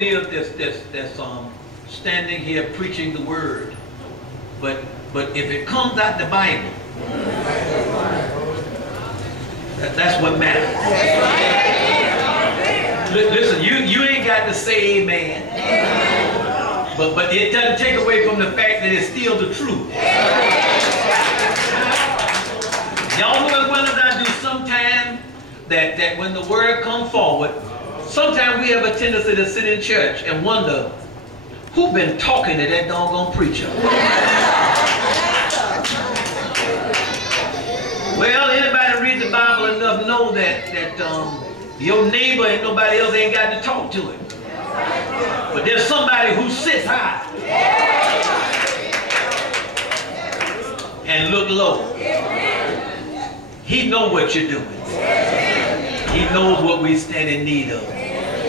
That's standing here preaching the word, but if it comes out the Bible, that's what matters. Listen, you ain't got to say amen, but it doesn't take away from the fact that it's still the truth. Y'all know as well as I do sometimes that when the word comes forward, sometimes we have a tendency to sit in church and wonder who been talking to that doggone preacher. Well, anybody read the Bible enough know that your neighbor and nobody else ain't got to talk to him. But there's somebody who sits high and look low. He knows what you're doing. He knows what we stand in need of.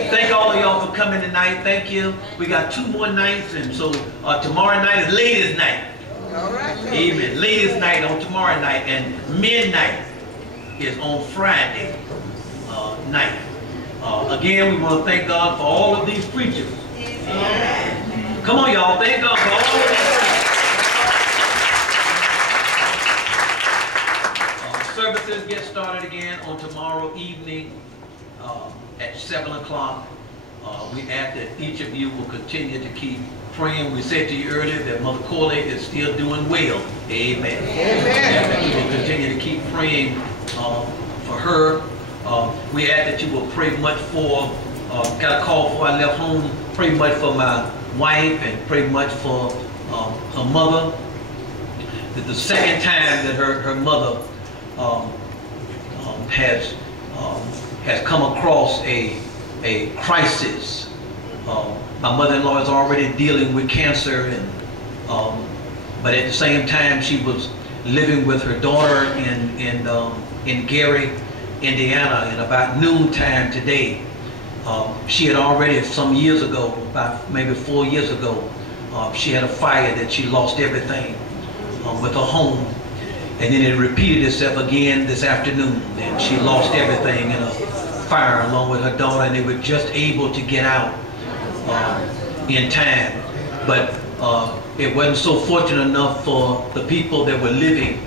Thank all of y'all for coming tonight. Thank you. We got 2 more nights, and so tomorrow night is ladies' night. All right. Amen. Ladies' night on tomorrow night, and midnight is on Friday night. Again, we want to thank God for all of these preachers. Come on, y'all. Thank God for all of these preachers. Services get started again on tomorrow evening at 7 o'clock. We ask that each of you will continue to keep praying. We said to you earlier that Mother Corley is still doing well. Amen. Amen. And we will continue to keep praying for her. We ask that you will pray much for, got a call before I left home, pray much for my wife and pray much for her mother. This is the second time that her mother has come across a crisis. My mother-in-law is already dealing with cancer, and but at the same time she was living with her daughter in Gary, Indiana, and about noontime today she had already, some years ago, about maybe 4 years ago, she had a fire that she lost everything with her home. And then it repeated itself again this afternoon, and she lost everything in a fire along with her daughter, and they were just able to get out in time. But it wasn't so fortunate enough for the people that were living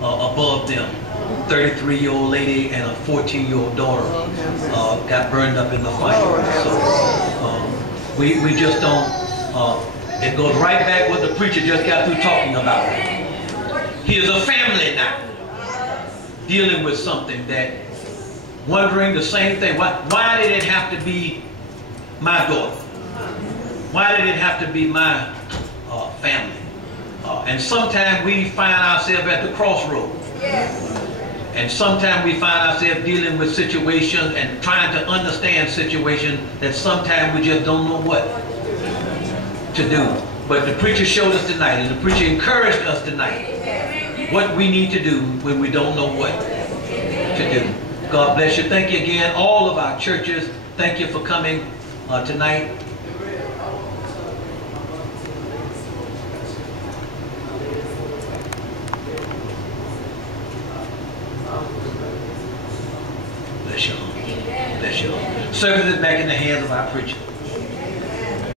above them. A 33-year-old lady and a 14-year-old daughter got burned up in the fire. So we just don't, it goes right back what the preacher just got through talking about. Here's a family now dealing with something, that wondering the same thing. Why did it have to be my daughter? Why did it have to be my family? And sometimes we find ourselves at the crossroads. And sometimes we find ourselves dealing with situations and trying to understand situations that sometimes we just don't know what to do. But the preacher showed us tonight, and the preacher encouraged us tonight, what we need to do when we don't know what to do. God bless you. Thank you again, all of our churches. Thank you for coming tonight. Bless you. Bless you. Service is back in the hands of our preacher.